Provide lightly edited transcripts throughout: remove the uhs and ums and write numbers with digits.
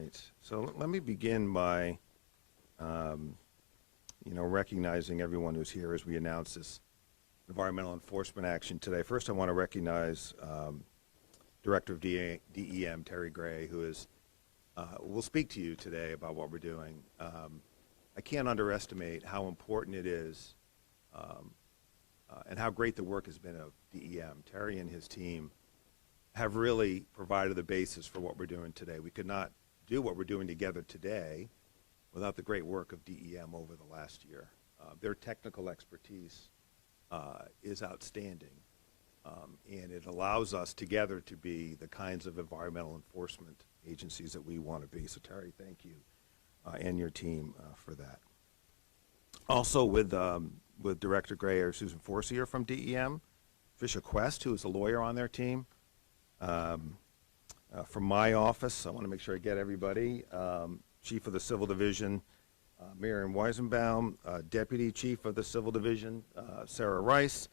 right. So let me begin by, recognizing everyone who's here as we announce this environmental enforcement action today. First, I want to recognize Director of DEM, Terry Gray, who will speak to you today about what we're doing. I can't underestimate how important it is and how great the work has been of DEM. Terry and his team have really provided the basis for what we're doing today. We could not do what we're doing together today without the great work of DEM over the last year. Their technical expertise is outstanding, and it allows us together to be the kinds of environmental enforcement agencies that we want to be. So Terry, thank you and your team for that. Also with Director Gray are Susan Forcier from DEM, Tricia Quest, who is a lawyer on their team. From my office, I want to make sure I get everybody. Chief of the Civil Division, Miriam Weisenbaum, Deputy Chief of the Civil Division, Sarah Rice,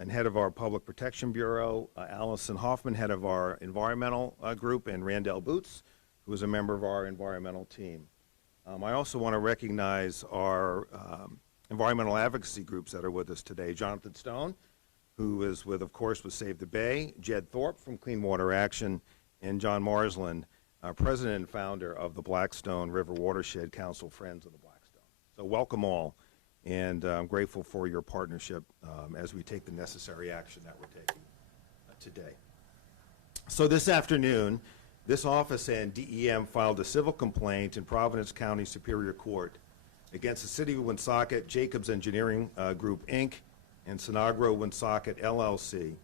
and Head of our Public Protection Bureau, Allison Hoffman, Head of our Environmental Group, and Randall Boots, who is a member of our environmental team. I also want to recognize our environmental advocacy groups that are with us today. Jonathan Stone, who is of course, with Save the Bay, Jed Thorpe from Clean Water Action, and John Marsland, President and founder of the Blackstone River Watershed Council, Friends of the Blackstone. So welcome all, and I'm grateful for your partnership as we take the necessary action that we're taking today. So this afternoon, this office and DEM filed a civil complaint in Providence County Superior Court against the City of Woonsocket, Jacobs Engineering Group, Inc., and Sinagro Woonsocket, LLC,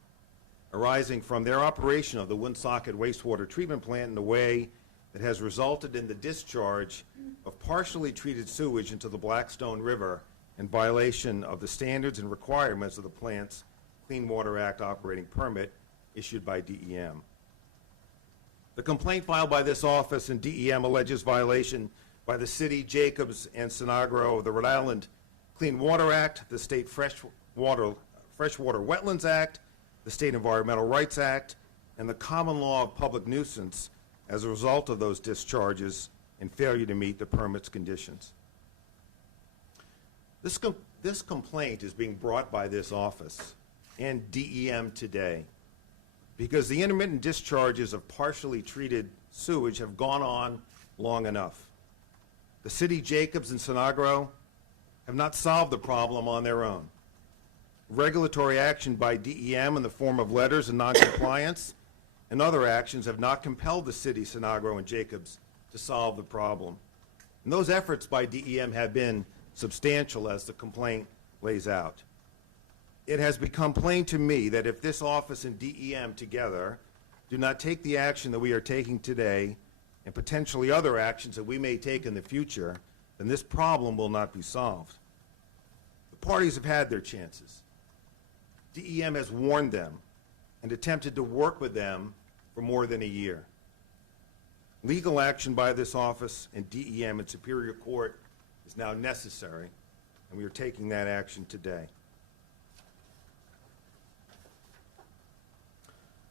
arising from their operation of the Woonsocket wastewater treatment plant in a way that has resulted in the discharge of partially treated sewage into the Blackstone River in violation of the standards and requirements of the plant's Clean Water Act operating permit issued by DEM. The complaint filed by this office and DEM alleges violation by the City, Jacobs, and Sinagro of the Rhode Island Clean Water Act, the State Freshwater Wetlands Act, the State Environmental Rights Act, and the common law of public nuisance as a result of those discharges and failure to meet the permit's conditions. This complaint is being brought by this office and DEM today because the intermittent discharges of partially treated sewage have gone on long enough. The City, Jacobs, and Sinagro have not solved the problem on their own. Regulatory action by DEM in the form of letters and noncompliance and other actions have not compelled the City, Sinagro, and Jacobs to solve the problem. And those efforts by DEM have been substantial, as the complaint lays out. It has become plain to me that if this office and DEM together do not take the action that we are taking today and potentially other actions that we may take in the future, then this problem will not be solved. The parties have had their chances. DEM has warned them and attempted to work with them for more than a year. Legal action by this office and DEM in Superior Court is now necessary, and we are taking that action today.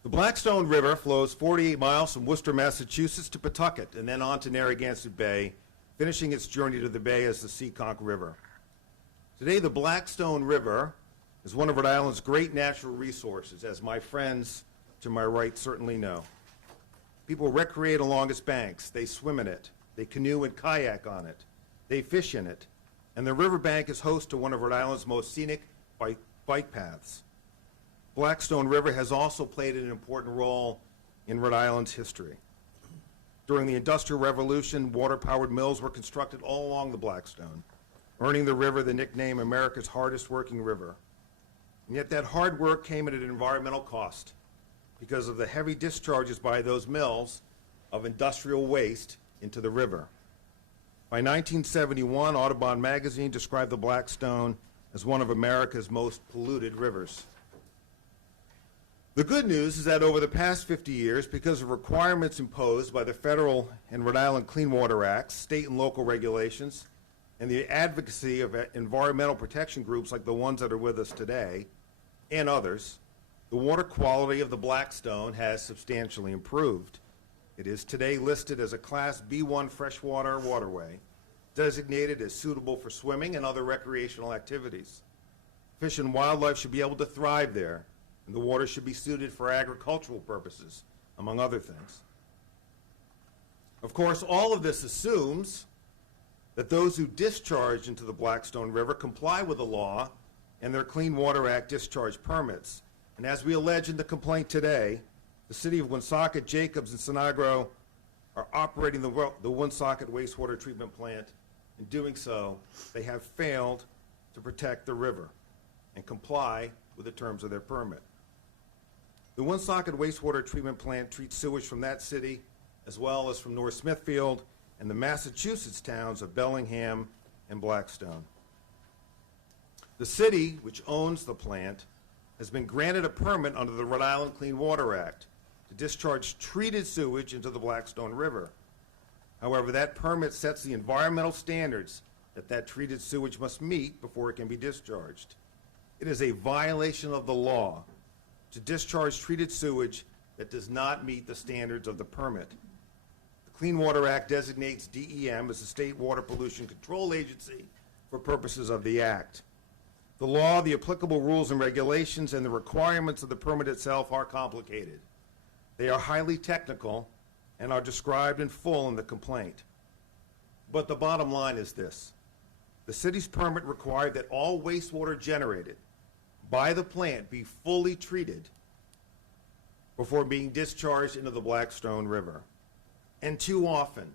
The Blackstone River flows 48 miles from Worcester, Massachusetts to Pawtucket and then on to Narragansett Bay, finishing its journey to the bay as the Seekonk River. Today, the Blackstone River is one of Rhode Island's great natural resources, as my friends to my right certainly know. People recreate along its banks, they swim in it, they canoe and kayak on it, they fish in it, and the riverbank is host to one of Rhode Island's most scenic bike paths. Blackstone River has also played an important role in Rhode Island's history. During the Industrial Revolution, water-powered mills were constructed all along the Blackstone, earning the river the nickname America's hardest working river. And yet that hard work came at an environmental cost because of the heavy discharges by those mills of industrial waste into the river. By 1971, Audubon magazine described the Blackstone as one of America's most polluted rivers. The good news is that over the past 50 years, because of requirements imposed by the federal and Rhode Island Clean Water Acts, state and local regulations, and the advocacy of environmental protection groups like the ones that are with us today, and others, the water quality of the Blackstone has substantially improved. It is today listed as a Class B1 freshwater waterway, designated as suitable for swimming and other recreational activities. Fish and wildlife should be able to thrive there, and the water should be suited for agricultural purposes, among other things. Of course, all of this assumes that those who discharge into the Blackstone River comply with the law and their Clean Water Act discharge permits. And as we allege in the complaint today, the city of Woonsocket, Jacobs, and Sinagro are operating the Woonsocket wastewater treatment plant. In doing so, they have failed to protect the river and comply with the terms of their permit. The Woonsocket wastewater treatment plant treats sewage from that city as well as from North Smithfield and the Massachusetts towns of Bellingham and Blackstone. The city, which owns the plant, has been granted a permit under the Rhode Island Clean Water Act to discharge treated sewage into the Blackstone River. However, that permit sets the environmental standards that treated sewage must meet before it can be discharged. It is a violation of the law to discharge treated sewage that does not meet the standards of the permit. The Clean Water Act designates DEM as the State Water Pollution Control Agency for purposes of the Act. The law, the applicable rules and regulations, and the requirements of the permit itself are complicated. They are highly technical and are described in full in the complaint. But the bottom line is this. The city's permit required that all wastewater generated by the plant be fully treated before being discharged into the Blackstone River. And too often,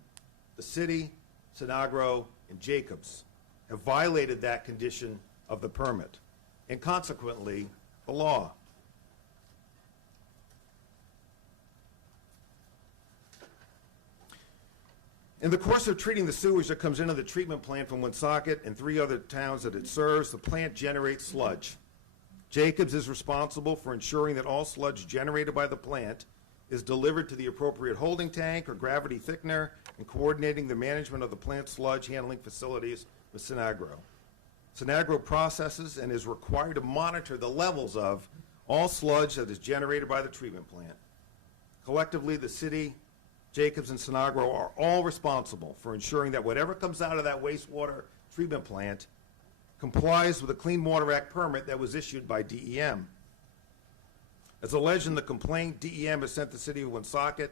the city, Sinagro, and Jacobs have violated that condition of the permit, and consequently, the law. In the course of treating the sewage that comes into the treatment plant from Woonsocket and 3 other towns that it serves, the plant generates sludge. Jacobs is responsible for ensuring that all sludge generated by the plant is delivered to the appropriate holding tank or gravity thickener and coordinating the management of the plant sludge handling facilities with Sinagro. Sinagro processes and is required to monitor the levels of all sludge that is generated by the treatment plant. Collectively, the city, Jacobs, and Sinagro are all responsible for ensuring that whatever comes out of that wastewater treatment plant complies with the Clean Water Act permit that was issued by DEM. As alleged in the complaint, DEM has sent the city of Woonsocket,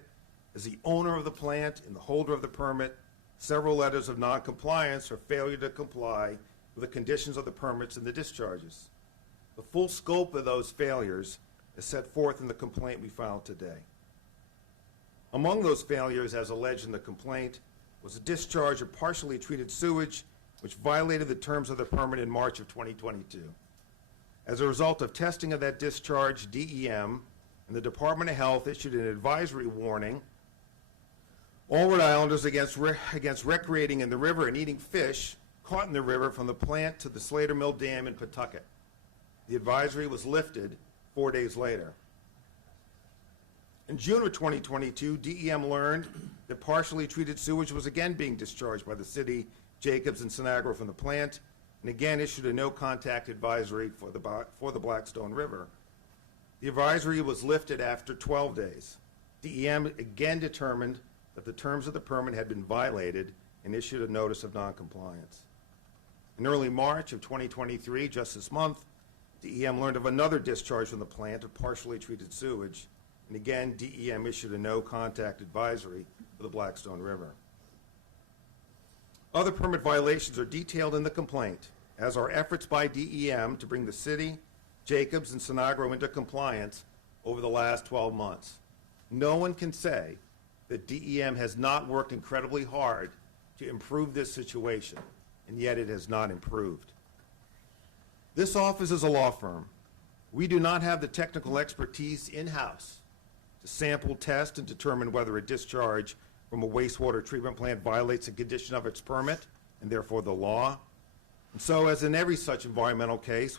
as the owner of the plant and the holder of the permit, several letters of noncompliance or failure to comply with the conditions of the permits and the discharges. The full scope of those failures is set forth in the complaint we filed today. Among those failures, as alleged in the complaint, was a discharge of partially treated sewage which violated the terms of the permit in March of 2022. As a result of testing of that discharge, DEM and the Department of Health issued an advisory warning all Rhode Islanders against recreating in the river and eating fish caught in the river from the plant to the Slater Mill Dam in Pawtucket. The advisory was lifted 4 days later. In June of 2022, DEM learned that partially treated sewage was again being discharged by the city, Jacobs, and Sinagro from the plant, and again issued a no-contact advisory for the Blackstone River. The advisory was lifted after 12 days. DEM again determined that the terms of the permit had been violated and issued a notice of noncompliance. In early March of 2023, just this month, DEM learned of another discharge from the plant of partially treated sewage, and again, DEM issued a no-contact advisory for the Blackstone River. Other permit violations are detailed in the complaint, as are efforts by DEM to bring the city, Jacobs, and Sinagro into compliance over the last 12 months. No one can say that DEM has not worked incredibly hard to improve this situation, and yet it has not improved. This office is a law firm. We do not have the technical expertise in-house to sample, test, and determine whether a discharge from a wastewater treatment plant violates a condition of its permit, and therefore the law. And so, as in every such environmental case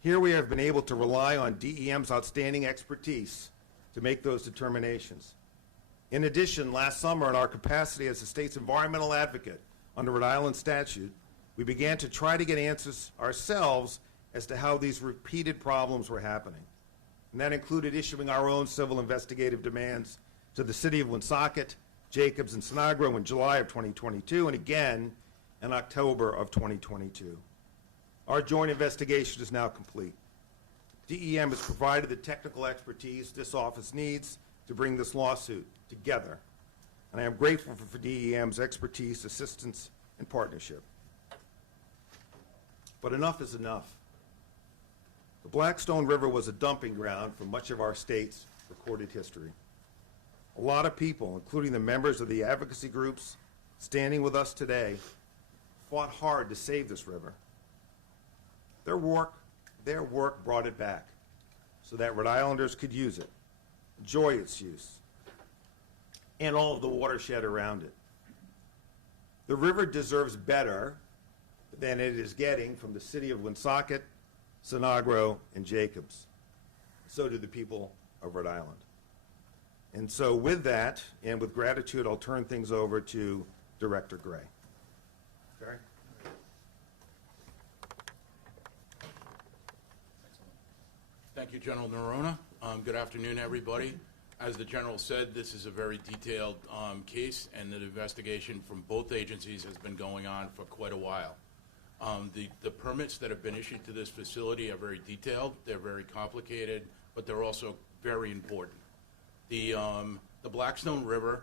here we have been able to rely on DEM's outstanding expertise to make those determinations. In addition, last summer, in our capacity as the state's environmental advocate under Rhode Island statute, we began to try to get answers ourselves as to how these repeated problems were happening. And that included issuing our own civil investigative demands to the city of Woonsocket, Jacobs, and Snodgrass in July of 2022, and again in October of 2022. Our joint investigation is now complete. DEM has provided the technical expertise this office needs to bring this lawsuit together, and I am grateful for DEM's expertise, assistance, and partnership. But enough is enough. The Blackstone River was a dumping ground for much of our state's recorded history. A lot of people, including the members of the advocacy groups standing with us today, fought hard to save this river. Their work brought it back so that Rhode Islanders could use it, enjoy its use, and all of the watershed around it. The river deserves better than it is getting from the city of Woonsocket, Snodgrass, and Jacobs. So do the people of Rhode Island. And so with that, and with gratitude, I'll turn things over to Director Gray. Barry? Thank you, General Neronha. Good afternoon, everybody. As the General said, this is a very detailed case, and the investigation from both agencies has been going on for quite a while. The permits that have been issued to this facility are very detailed, they're very complicated, but they're also very important. The Blackstone River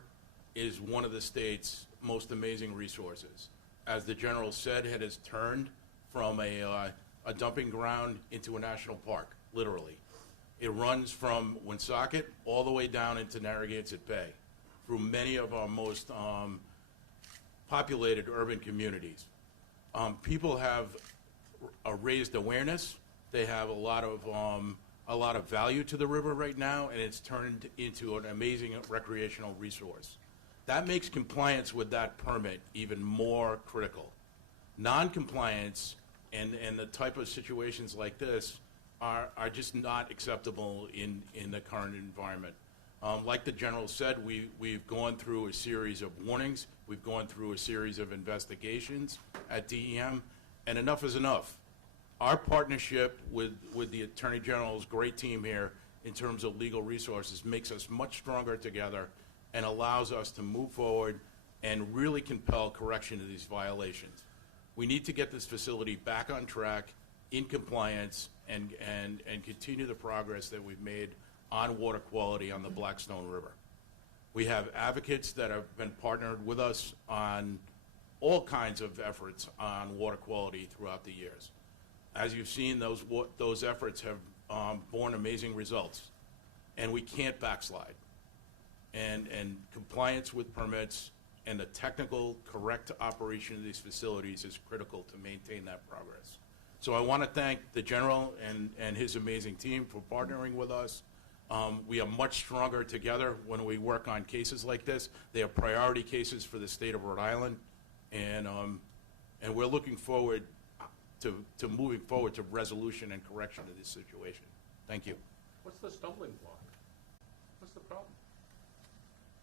is one of the state's most amazing resources. As the General said, it has turned from a dumping ground into a national park, literally. It runs from Woonsocket all the way down into Narragansett Bay through many of our most populated urban communities. People have raised awareness. They have a lot of value to the river right now, and it's turned into an amazing recreational resource. That makes compliance with that permit even more critical. Non-compliance and the type of situations like this are just not acceptable in the current environment. Like the General said, we've gone through a series of warnings. We've gone through a series of investigations at DEM, and enough is enough. Our partnership with the Attorney General's great team here in terms of legal resources makes us much stronger together and allows us to move forward and really compel correction of these violations. We need to get this facility back on track, in compliance, and continue the progress that we've made on water quality on the Blackstone River. We have advocates that have been partnered with us on all kinds of efforts on water quality throughout the years. As you've seen, those efforts have borne amazing results, and we can't backslide. And compliance with permits and the technical correct operation of these facilities is critical to maintain that progress. So I want to thank the General and his amazing team for partnering with us. We are much stronger together when we work on cases like this. They are priority cases for the state of Rhode Island, and we're looking forward to moving forward to resolution and correction of this situation. Thank you. What's the stumbling block? What's the problem?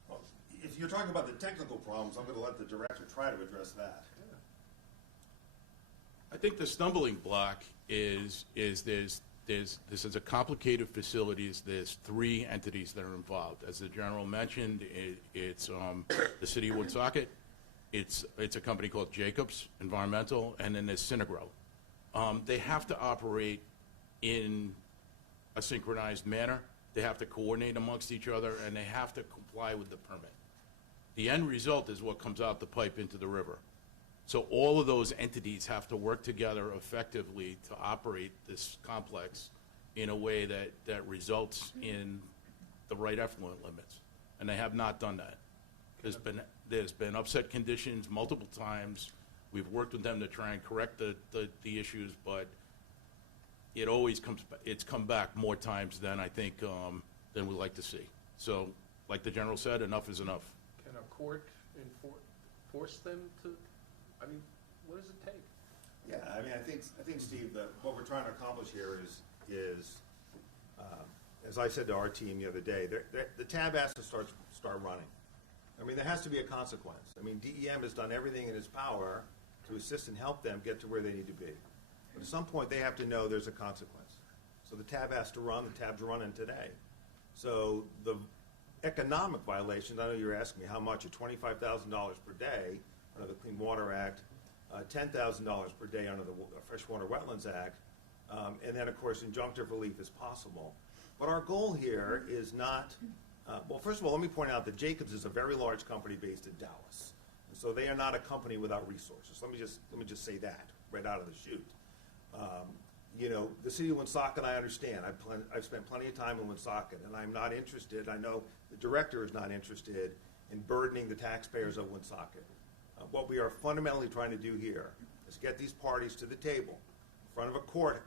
Well, if you're talking about the technical problems, I'm going to let the director try to address that. Yeah. I think the stumbling block is this is a complicated facility. There's three entities that are involved. As the General mentioned, it's the city of Woonsocket, it's a company called Jacobs Environmental, and then there's Snodgrass. They have to operate in a synchronized manner. They have to coordinate amongst each other, and they have to comply with the permit. The end result is what comes out the pipe into the river. So all of those entities have to work together effectively to operate this complex in a way that results in the right effluent limits. And they have not done that. There's been upset conditions multiple times. We've worked with them to try and correct the issues, but it's come back more times than I think than we'd like to see. So, like the General said, enough is enough. Can a court force them to? I mean, what does it take? Yeah, I mean, I think, Steve, that what we're trying to accomplish here is as I said to our team the other day, the tab has to start running. I mean, there has to be a consequence. I mean, DEM has done everything in its power to assist and help them get to where they need to be. But at some point, they have to know there's a consequence. So the tab has to run. The tab's running today. So economic violations, I know you're asking me how much, at $25,000 per day under the Clean Water Act, $10,000 per day under the Freshwater Wetlands Act, and then, of course, injunctive relief is possible. But our goal here is not, well, first of all, let me point out that Jacobs is a very large company based in Dallas. And so they are not a company without resources. Let me just say that right out of the chute. You know, the city of Woonsocket, I understand. I've spent plenty of time in Woonsocket, and I'm not interested, I know the director is not interested in burdening the taxpayers of Woonsocket. What we are fundamentally trying to do here is get these parties to the table, in front of a court,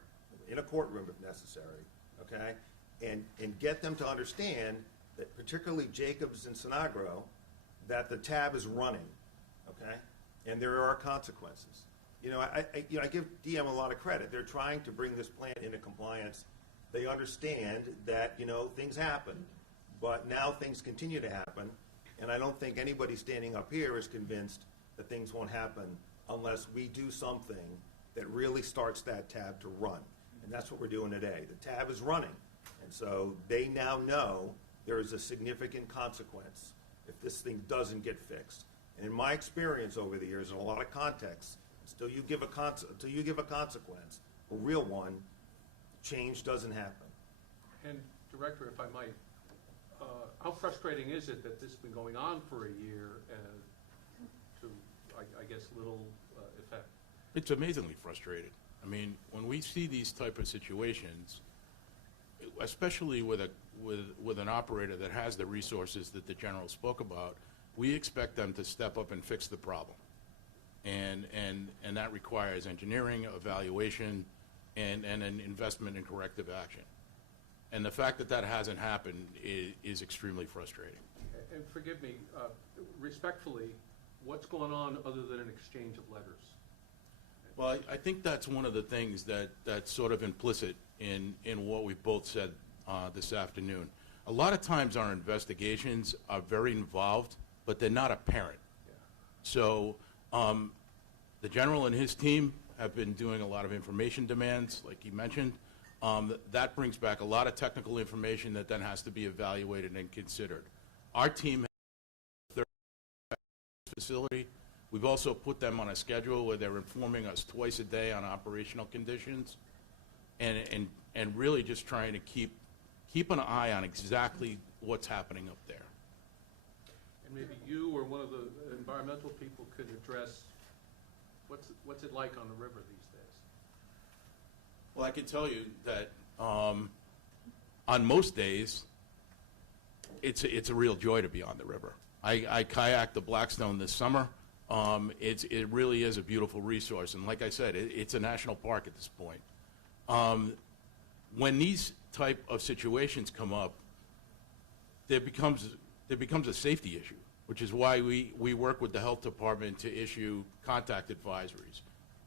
in a courtroom if necessary, okay? And get them to understand that, particularly Jacobs and Sinagro, that the tab is running, okay? And there are consequences. You know, I give DM a lot of credit. They're trying to bring this plant into compliance. They understand that, you know, things happen, but now things continue to happen, and I don't think anybody standing up here is convinced that things won't happen unless we do something that really starts that tab to run. And that's what we're doing today. The tab is running, and so they now know there is a significant consequence if this thing doesn't get fixed. And in my experience over the years, in a lot of contexts, until you give a consequence, a real one, change doesn't happen. And Director, if I might, how frustrating is it that this has been going on for a year and to, I guess, little effect? It's amazingly frustrating. I mean, when we see these type of situations, especially with an operator that has the resources that the general spoke about, we expect them to step up and fix the problem. And that requires engineering, evaluation, and an investment in corrective action. And the fact that that hasn't happened is extremely frustrating. And forgive me, respectfully, what's going on other than an exchange of letters? Well, I think that's one of the things that's sort of implicit in what we both said this afternoon. A lot of times our investigations are very involved, but they're not apparent. Yeah. So the general and his team have been doing a lot of information demands, like you mentioned. That brings back a lot of technical information that then has to be evaluated and considered. Our team has a facility. We've also put them on a schedule where they're informing us twice a day on operational conditions, and really just trying to keep an eye on exactly what's happening up there. And maybe you or one of the environmental people could address what's it like on the river these days? Well, I can tell you that on most days, it's a real joy to be on the river. I kayaked the Blackstone this summer. It really is a beautiful resource, and like I said, it's a national park at this point. When these type of situations come up, there becomes a safety issue, which is why we work with the health department to issue contact advisories.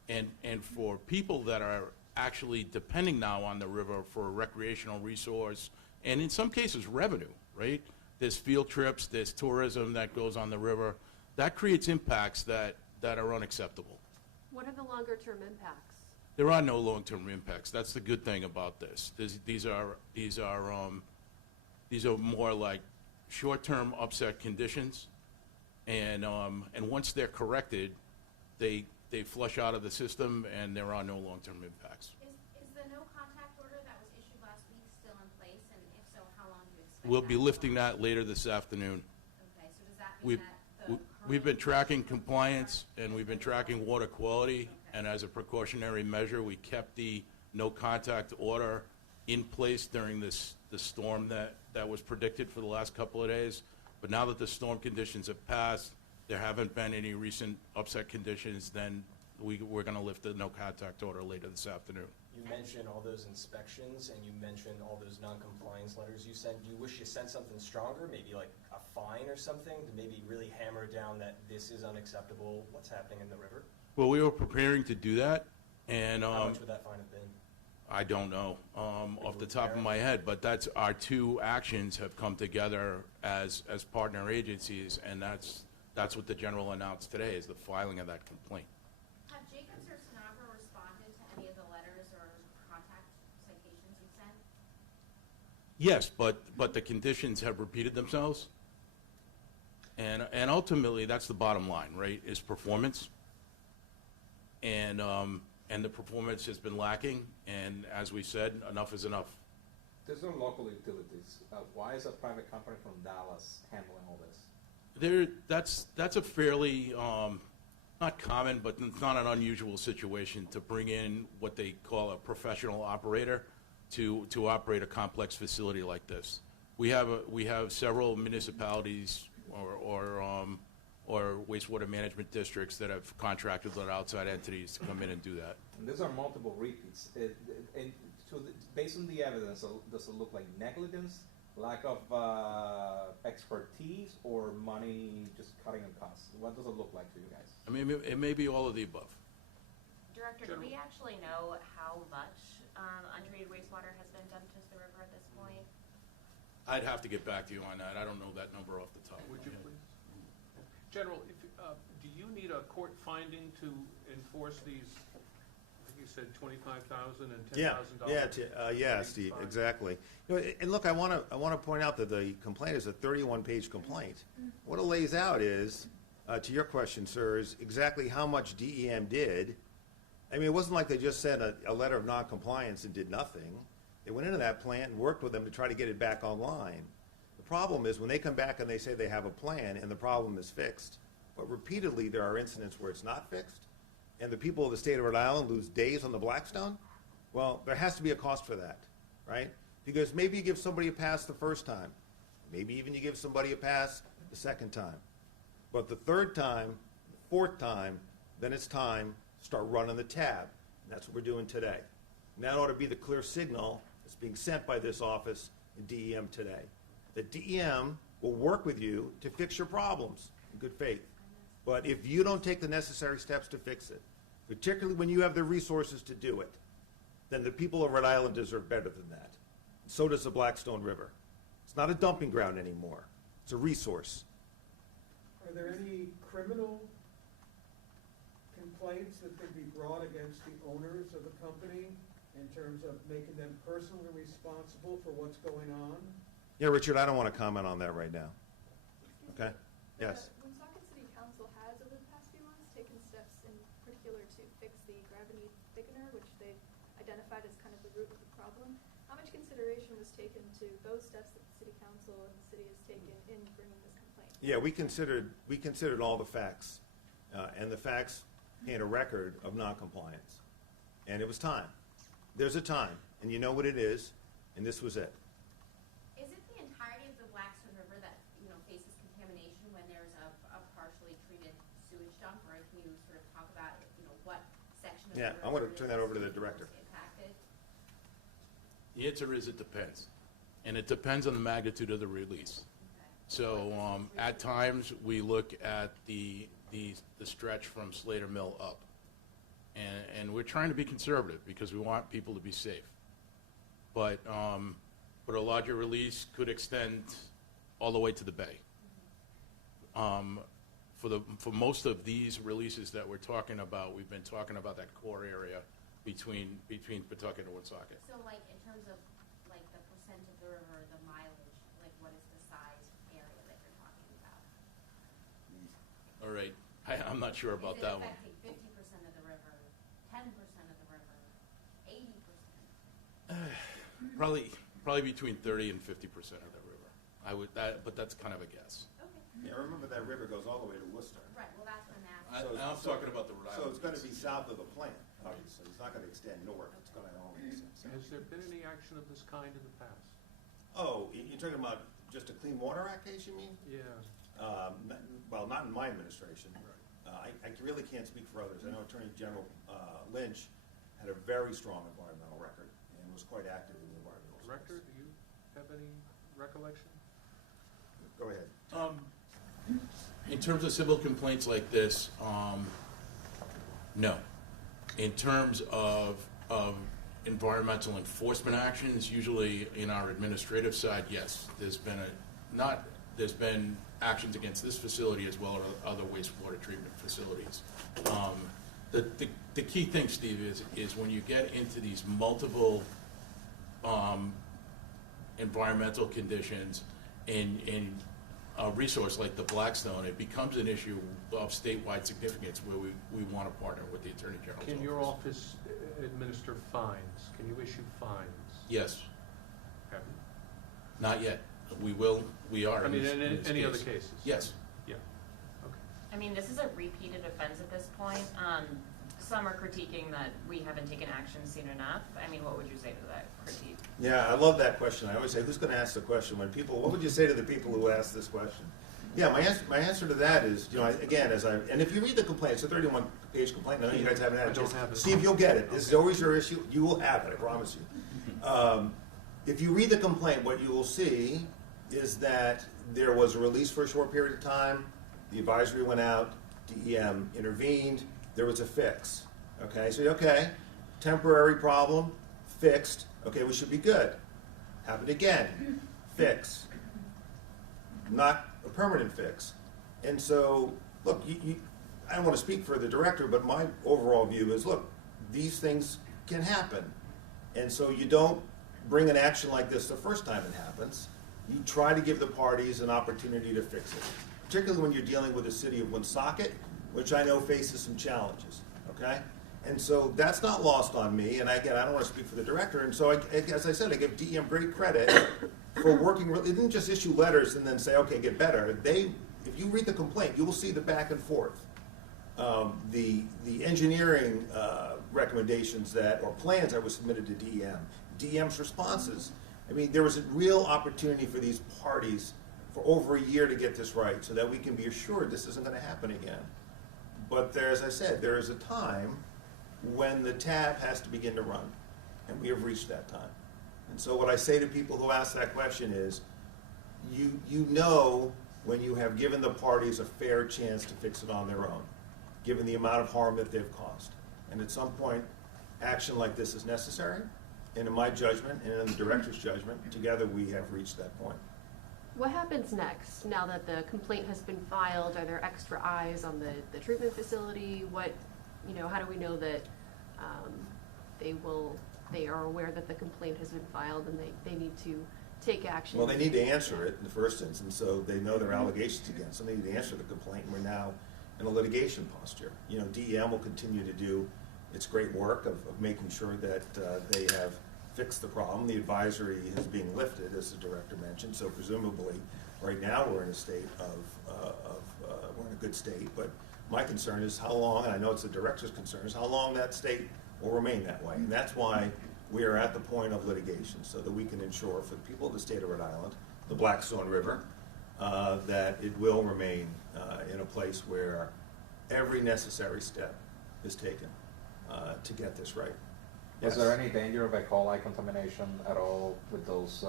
And for people that are actually depending now on the river for a recreational resource, and in some cases revenue, right? There's field trips, there's tourism that goes on the river. That creates impacts that are unacceptable. What are the longer term impacts? There are no long-term impacts. That's the good thing about this. These are more like short-term upset conditions, and once they're corrected, they flush out of the system, and there are no long-term impacts. Is the no contact order that was issued last week still in place, and if so, how long do you expect? We'll be lifting that later this afternoon. Okay, so does that mean that We've been tracking compliance, and we've been tracking water quality, and as a precautionary measure, we kept the no contact order in place during the storm that was predicted for the last couple of days. But now that the storm conditions have passed, there haven't been any recent upset conditions, then we're going to lift the no contact order later this afternoon. You mentioned all those inspections, and you mentioned all those non-compliance letters you sent. Do you wish you sent something stronger, maybe like a fine or something, to maybe really hammer down that this is unacceptable, what's happening in the river? Well, we were preparing to do that, and How much would that fine have been? I don't know off the top of my head, but that's our two actions have come together as partner agencies, and that's what the general announced today, is the filing of that complaint. have Jacobs or Sinagro responded to any of the letters or contact citations you sent? Yes, but the conditions have repeated themselves. And ultimately, that's the bottom line, right, is performance. And the performance has been lacking, and as we said, enough is enough. There's no local utilities. Why is a private company from Dallas handling all this? That's a fairly, not common, but it's not an unusual situation to bring in what they call a professional operator to operate a complex facility like this. We have several municipalities or wastewater management districts that have contracted with outside entities to come in and do that. And these are multiple repeats. Based on the evidence, does it look like negligence, lack of expertise, or money just cutting on costs? What does it look like to you guys? I mean, it may be all of the above. Director, do we actually know how much untreated wastewater has been dumped into the river at this point? I'd have to get back to you on that. I don't know that number off the top of my Would you head. please? General, do you need a court finding to enforce these, I think you said 25,000 and $10,000? Yeah, Steve, exactly. You know, and look, I want to point out that the complaint is a 31-page complaint. What it lays out is, to your question, sir, is exactly how much DEM did. I mean, it wasn't like they just sent a letter of noncompliance and did nothing. They went into that plant and worked with them to try to get it back online. The problem is when they come back and they say they have a plan and the problem is fixed, but repeatedly there are incidents where it's not fixed, and the people of the state of Rhode Island lose days on the Blackstone. Well, there has to be a cost for that, right? Because maybe you give somebody a pass the first time. Maybe even you give somebody a pass the second time. But the third time, fourth time, then it's time to start running the tab. And that's what we're doing today. And that ought to be the clear signal that's being sent by this office in DEM today. That DEM will work with you to fix your problems in good faith. But if you don't take the necessary steps to fix it, particularly when you have the resources to do it, then the people of Rhode Island deserve better than that. So does the Blackstone River. It's not a dumping ground anymore. It's a resource. Are there any criminal complaints that could be brought against the owners of the company in terms of making them personally responsible for what's going on? Yeah, Richard, I don't want to comment on that right now. Okay? Yes. Woonsocket City Council has, over the past few months, taken steps in particular to fix the gravity thickener, which they've identified as kind of the root of the problem. How much consideration was taken to those steps that the City Council and the city has taken in bringing this complaint? Yeah, we considered all the facts, and the facts paint a record of noncompliance. And it was time. There's a time, and you know what it is, and this was it. Is it the entirety of the Blackstone River that, faces contamination when there's a partially treated sewage dump? Or can you sort of talk about, what section of the Yeah, river I'm going to is turn that over to the director. most impacted? The answer is it depends. And it depends on the magnitude of the release. So at times, we look at the stretch from Slater Mill up. And we're trying to be conservative because we want people to be safe. But a larger release could extend all the way to the bay. For most of these releases that we're talking about, we've been talking about that core area between Pawtucket and Woonsocket. So like in terms of like the percent of the river, the mileage, like what is the size area that you're talking about? All right, I'm not sure about that one. Is it affecting 50% of the river, 10% of the river, 80%? Probably between 30 and 50% of the river. But that's kind of a guess. Okay. Yeah, remember that river goes all the way to Worcester. Right, well, that's what I'm asking. I'm talking about the Rhode Island. So it's going to be south of the plant, obviously. It's not going to extend north. It's going to only extend south. Has there been any action of this kind in the past? Oh, you're talking about just a Clean Water Act case, you mean? Yeah. Well, not in my administration. I really can't speak for others. I know Attorney General Lynch had a very strong environmental record and was quite active in the environmental space. Director, do you have any recollection? Go ahead. In terms of civil complaints like this, no. In terms of environmental enforcement actions, usually in our administrative side, yes. There's been actions against this facility as well as other wastewater treatment facilities. The key thing, Steve, is when you get into these multiple environmental conditions and a resource like the Blackstone, it becomes an issue of statewide significance where we want to partner with the Attorney General's office. Can your office administer fines? Can you issue fines? Yes, Have you? not yet. We will, we are. I mean, in this any other case. cases? Yes. Yeah, okay. I mean, this is a repeated offense at this point. Some are critiquing that we haven't taken action soon enough. I mean, what would you say to that critique? Yeah, I love that question. I always say, who's going to ask the question? When people, what would you say to the people who ask this question? Yeah, my answer to that is, again, and if you read the complaint, it's a 31-page complaint. I know you guys haven't had it. I don't have it. Steve, you'll get it. This is always your issue. You will have it, I promise you. If you read the complaint, what you will see is that there was a release for a short period of time. The advisory went out. DEM intervened. There was a fix. Okay, so temporary problem, fixed. Okay, we should be good. Happened again, fix. Not a permanent fix. And so, look, I don't want to speak for the director, but my overall view is, look, these things can happen. And so you don't bring an action like this the first time it happens. You try to give the parties an opportunity to fix it, particularly when you're dealing with the city of Woonsocket, which I know faces some challenges, okay? And so that's not lost on me, and again, I don't want to speak for the director, and so as I said, I give DEM great credit for working, they didn't just issue letters and then say, okay, get better. If you read the complaint, you will see the back and forth. The engineering recommendations or plans that were submitted to DEM, DEM's responses. I mean, there was a real opportunity for these parties for over a year to get this right so that we can be assured this isn't going to happen again. But as I said, there is a time when the tap has to begin to run, and we have reached that time. And so what I say to people who ask that question is, you know when you have given the parties a fair chance to fix it on their own, given the amount of harm that they've caused. And at some point, action like this is necessary, and in my judgment, and in the director's judgment, together we have reached that point. What happens next, now that the complaint has been filed? Are there extra eyes on the treatment facility? How do we know that they are aware that the complaint has been filed and they need to take action? Well, they need to answer it in the first instance, so they know their allegations against them. They need to answer the complaint, and we're now in a litigation posture. DEM will continue to do its great work of making sure that they have fixed the problem. The advisory is being lifted, as the director mentioned, so presumably right now we're in a state we're in a good state, but my concern is how long, and I know it's the director's concern, is how long that state will remain that way. And that's why we are at the point of litigation, so that we can ensure for the people of the state of Rhode Island, the Blackstone River, that it will remain in a place where every necessary step is taken to get this right. Is there any danger of E. coli contamination at all with those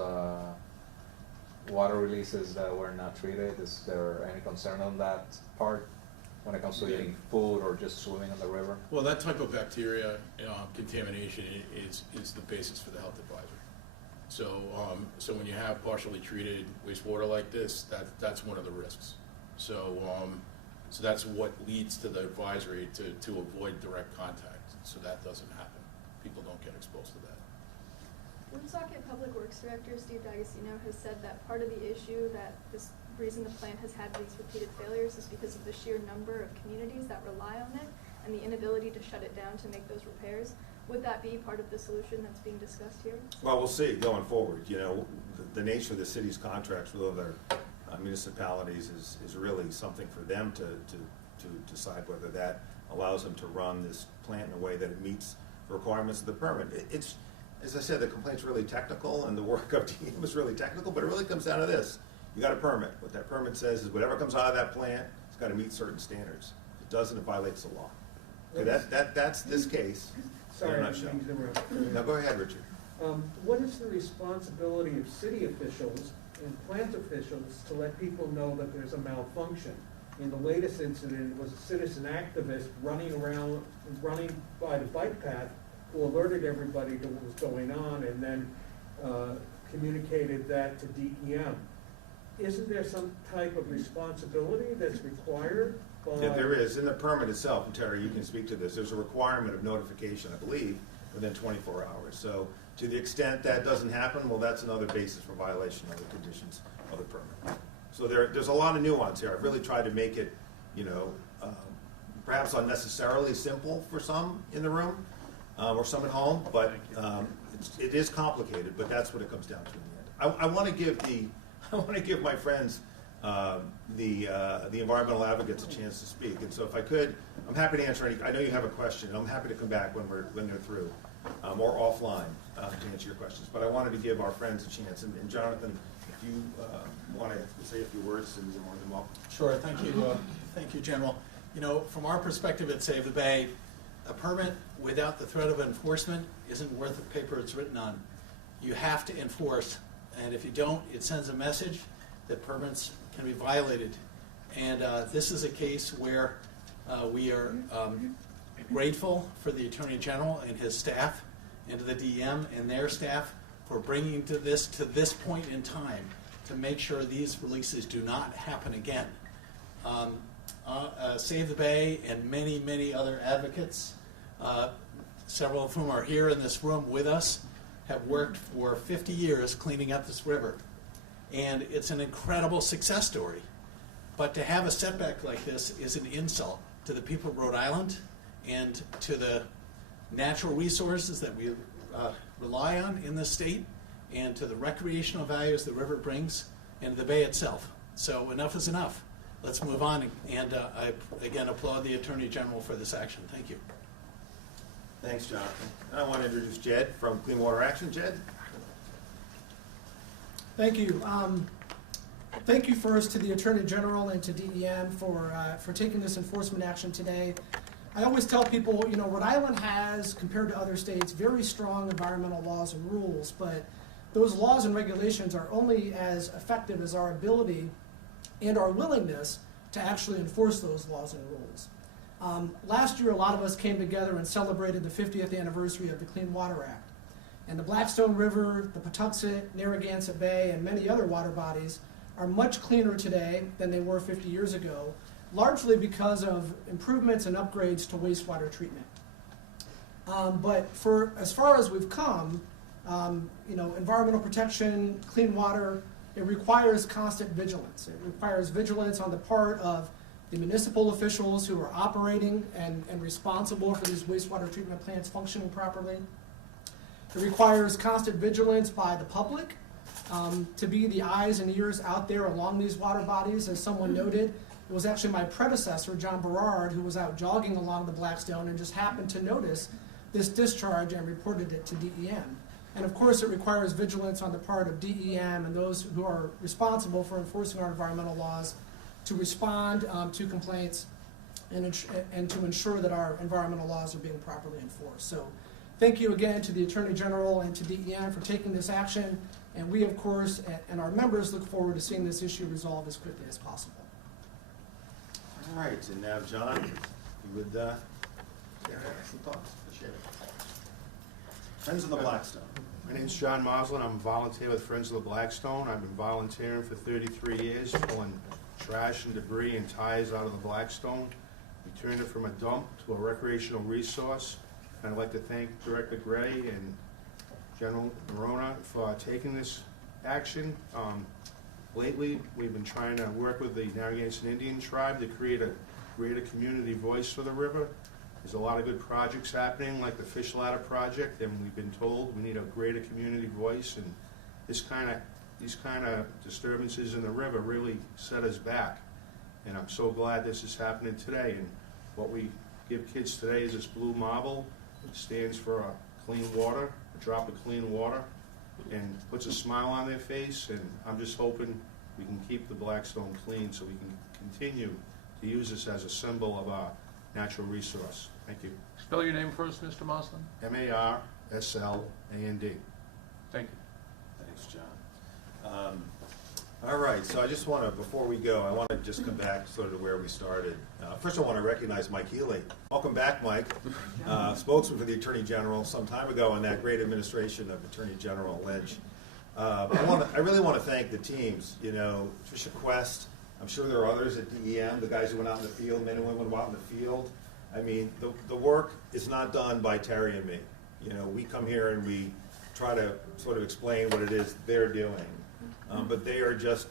water releases that were not treated? Is there any concern on that part when it comes to eating food or just swimming in the river? Well, that type of bacteria contamination is the basis for the health advisory. So when you have partially treated wastewater like this, that's one of the risks. So that's what leads to the advisory to avoid direct contact, so that doesn't happen. People don't get exposed to that. Woonsocket Public Works Director Steve D'Agostino has said that part of the issue that this reason the plant has had these repeated failures is because of the sheer number of communities that rely on it and the inability to shut it down to make those repairs. Would that be part of the solution that's being discussed here? Well, we'll see going forward. The nature of the city's contracts with other municipalities is really something for them to decide whether that allows them to run this plant in a way that it meets the requirements of the permit. It's, as I said, the complaint's really technical and the work of DEM is really technical, but it really comes down to this. You got a permit. What that permit says is whatever comes out of that plant, it's got to meet certain standards. If it doesn't, it violates the law. Okay, that's this case. Sorry, in a I nutshell. didn't mean to interrupt. No, go ahead, Richard. What is the responsibility of city officials and plant officials to let people know that there's a malfunction? In the latest incident, it was a citizen activist running by the bike path who alerted everybody to what was going on and then communicated that to DEM. Isn't there some type of responsibility that's required by... Yeah, there is. In the permit itself, and Terry, you can speak to this, there's a requirement of notification, I believe, within 24 hours. So to the extent that doesn't happen, well, that's another basis for violation of the conditions of the permit. So there's a lot of nuance here. I've really tried to make it, perhaps unnecessarily simple for some in the room or some at home, but it is complicated. But that's what it comes down to in the end. I want to give my friends, the environmental advocates, a chance to speak. And so if I could, I'm happy to answer any. I know you have a question. I'm happy to come back when they're through, or offline to answer your questions. But I wanted to give our friends a chance. And Jonathan, if you want to say a few words, and you're more than welcome. Sure. Thank you, General. From our perspective at Save the Bay, a permit without the threat of enforcement isn't worth the paper it's written on. You have to enforce, and if you don't, it sends a message that permits can be violated. And this is a case where we are grateful for the Attorney General and his staff, and to the DEM and their staff for bringing this to this point in time to make sure these releases do not happen again. Save the Bay and many, many other advocates, several of whom are here in this room with us, have worked for 50 years cleaning up this river. And it's an incredible success story. But to have a setback like this is an insult to the people of Rhode Island and to the natural resources that we rely on in this state, and to the recreational values the river brings, and the bay itself. So enough is enough. Let's move on, and I again applaud the Attorney General for this action. Thank you. Thanks, Jonathan. And I want to introduce Jed from Clean Water Action. Jed? Thank you. Thank you first to the Attorney General and to DEM for taking this enforcement action today. I always tell people, Rhode Island has, compared to other states, very strong environmental laws and rules, but those laws and regulations are only as effective as our ability and our willingness to actually enforce those laws and rules. Last year, a lot of us came together and celebrated the 50th anniversary of the Clean Water Act. And the Blackstone River, the Patuxent, Narragansett Bay, and many other water bodies are much cleaner today than they were 50 years ago, largely because of improvements and upgrades to wastewater treatment. But as far as we've come, environmental protection, clean water, it requires constant vigilance. It requires vigilance on the part of the municipal officials who are operating and responsible for these wastewater treatment plants functioning properly. It requires constant vigilance by the public to be the eyes and ears out there along these water bodies. As someone noted, it was actually my predecessor, John Berard, who was out jogging along the Blackstone and just happened to notice this discharge and reported it to DEM. And of course, it requires vigilance on the part of DEM and those who are responsible for enforcing our environmental laws to respond to complaints and to ensure that our environmental laws are being properly enforced. So thank you again to the Attorney General and to DEM for taking this action. And we, of course, and our members look forward to seeing this issue resolved as quickly as possible. All right, and now, John, you would share some thoughts. Appreciate it. Friends of the Blackstone. My name's John Moslin. I'm a volunteer with Friends of the Blackstone. I've been volunteering for 33 years, pulling trash and debris and tires out of the Blackstone. We turned it from a dump to a recreational resource. And I'd like to thank Director Gray and General Neronha for taking this action. Lately, we've been trying to work with the Narragansett Indian tribe to create a greater community voice for the river. There's a lot of good projects happening, like the Fish Ladder project, and we've been told we need a greater community voice, and these kind of disturbances in the river really set us back. And I'm so glad this is happening today. And what we give kids today is this blue marble. It stands for clean water, a drop of clean water, and puts a smile on their face. And I'm just hoping we can keep the Blackstone clean so we can continue to use this as a symbol of our natural resource. Thank you. Spell your name first, Mr. Moslin. M-A-R-S-L-A-N-D. Thank you. Thanks, John. All right, so I just want to, before we go, I want to just come back sort of to where we started. First, I want to recognize Mike Healy. Welcome back, Mike. Spokesman for the Attorney General some time ago in that great administration of Attorney General Lynch. I really want to thank the teams, Tricia Quest. I'm sure there are others at DEM, the guys who went out in the field, men and women who went out in the field. I mean, the work is not done by Terry and me. You know, we come here and we try to sort of explain what it is they're doing. But they are just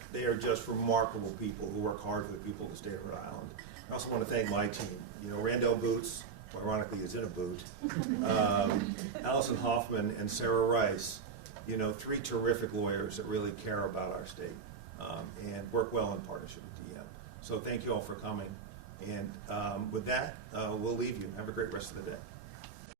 remarkable people who work hard for the people of the state of Rhode Island. I also want to thank my team. You know, Randall Boots, who ironically is in a boot, Allison Hoffman and Sarah Rice, you know, 3 terrific lawyers that really care about our state and work well in partnership with DM. So thank you all for coming. And with that, we'll leave you. Have a great rest of the day.